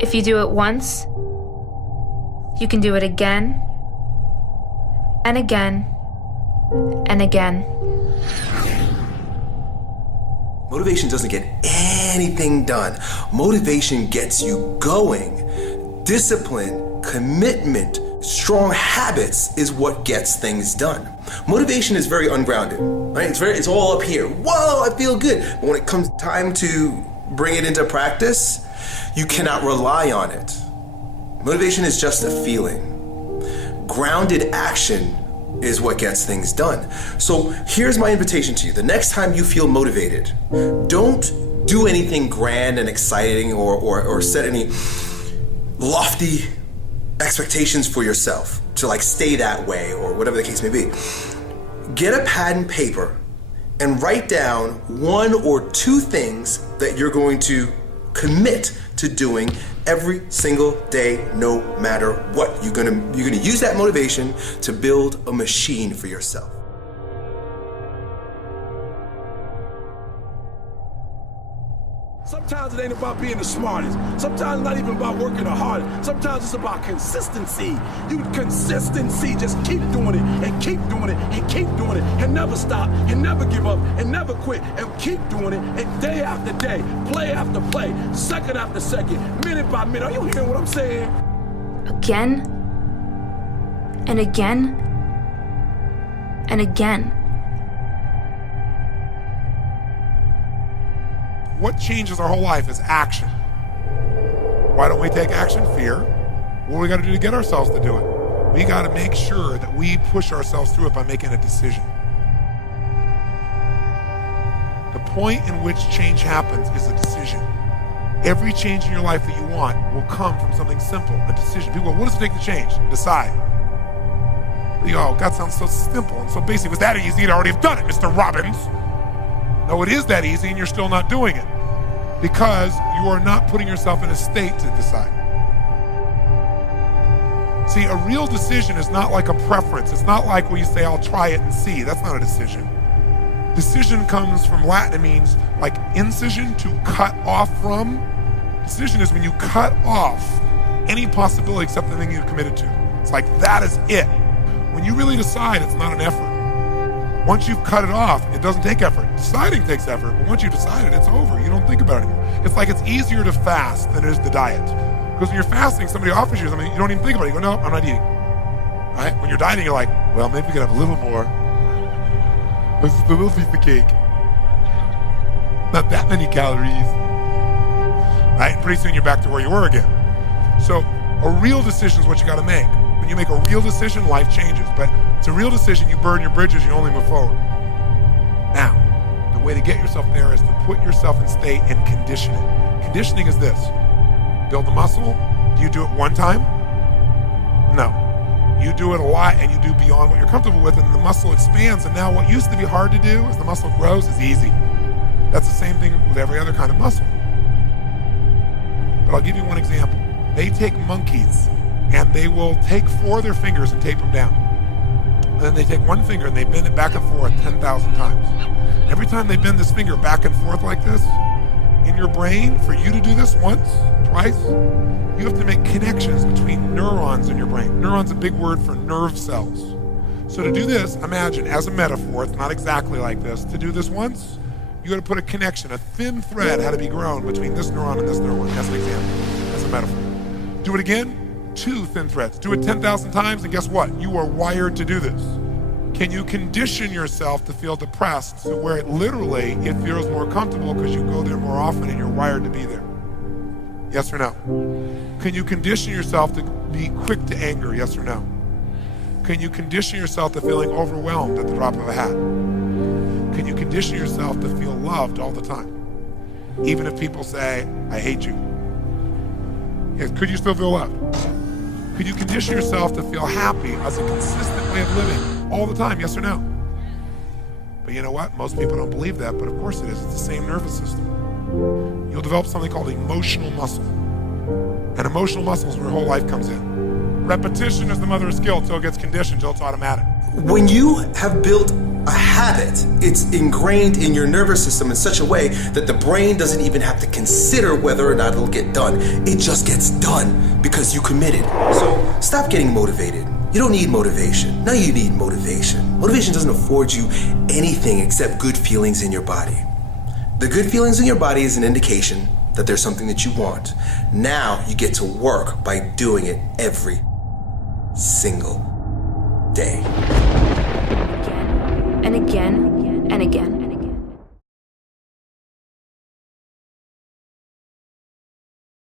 If you do it once, you can do it again and again and again. Motivation doesn't get anything done. Motivation gets you going. Discipline, commitment, strong habits is what gets things done. Motivation is very ungrounded, right? It's all up here. Whoa, I feel good. But when it comes time to bring it into practice, you cannot rely on it. Motivation is just a feeling. Grounded action is what gets things done. So here's my invitation to you. The next time you feel motivated, don't do anything grand and exciting or set any lofty expectations for yourself to like stay that way or whatever the case may be. Get a pad and paper and write down 1 or 2 things that you're going to commit to doing every single day, no matter what. You're gonna use that motivation to build a machine for yourself. Sometimes it ain't about being the smartest. Sometimes it's not even about working the hardest. Sometimes it's about consistency. Consistency, just keep doing it and keep doing it and keep doing it and never stop and never give up and never quit and keep doing it and day after day, play after play, second after second, minute by minute. Are you hearing what I'm saying? Again and again and again. What changes our whole life is action. Why don't we take action? Fear. What do we got to do to get ourselves to do it? We got to make sure that we push ourselves through it by making a decision. The point in which change happens is a decision. Every change in your life that you want will come from something simple, a decision. People go, what does it take to change? Decide. You go, oh, God sounds so simple and so basic. Was that easy? I'd already have done it, Mr. Robbins. No, it is that easy and you're still not doing it because you are not putting yourself in a state to decide. See, a real decision is not like a preference. It's not like when you say, I'll try it and see. That's not a decision. Decision comes from Latin. It means like incision, to cut off from. Decision is when you cut off any possibility except the thing you've committed to. It's like, that is it. When you really decide, it's not an effort. Once you've cut it off, it doesn't take effort. Deciding takes effort, but once you've decided, it's over. You don't think about it anymore. It's like it's easier to fast than it is to diet. Because when you're fasting, somebody offers you something, you don't even think about it. You go, no, I'm not eating. Right? When you're dieting, you're like, well, maybe we could have a little more. This is a little piece of cake. Not that many calories. Right? Pretty soon you're back to where you were again. So a real decision is what you got to make. When you make a real decision, life changes. But it's a real decision, you burn your bridges, you only move forward. Now, the way to get yourself there is to put yourself in state and condition it. Conditioning is this. Build the muscle. Do you do it one time? No. You do it a lot and you do beyond what you're comfortable with, and the muscle expands, and now what used to be hard to do as the muscle grows is easy. That's the same thing with every other kind of muscle. But I'll give you one example. They take monkeys and they will take 4 of their fingers and tape them down. And then they take one finger and they bend it back and forth 10,000 times. Every time they bend this finger back and forth like this, in your brain, for you to do this once, twice, you have to make connections between neurons in your brain. Neuron's a big word for nerve cells. So to do this, imagine, as a metaphor, it's not exactly like this, to do this once, you got to put a connection, a thin thread had to be grown between this neuron and this neuron. That's an example, as a metaphor. Do it again, 2 thin threads. Do it 10,000 times, and guess what? You are wired to do this. Can you condition yourself to feel depressed to where it literally, it feels more comfortable because you go there more often and you're wired to be there? Yes or no? Can you condition yourself to be quick to anger? Yes or no? Can you condition yourself to feeling overwhelmed at the drop of a hat? Can you condition yourself to feel loved all the time? Even if people say, I hate you. Yes, could you still feel loved? Could you condition yourself to feel happy as a consistent way of living all the time? Yes or no? But you know what? Most people don't believe that, but of course it is. It's the same nervous system. You'll develop something called emotional muscle. And emotional muscle is where your whole life comes in. Repetition is the mother of skill until it gets conditioned, until it's automatic. When you have built a habit. It's ingrained in your nervous system in such a way that the brain doesn't even have to consider whether or not it'll get done. It just gets done because you committed. So stop getting motivated. You don't need motivation. Now you need motivation. Motivation doesn't afford you anything except good feelings in your body. The good feelings in your body is an indication that there's something that you want. Now you get to work by doing it every single day. And again, and again.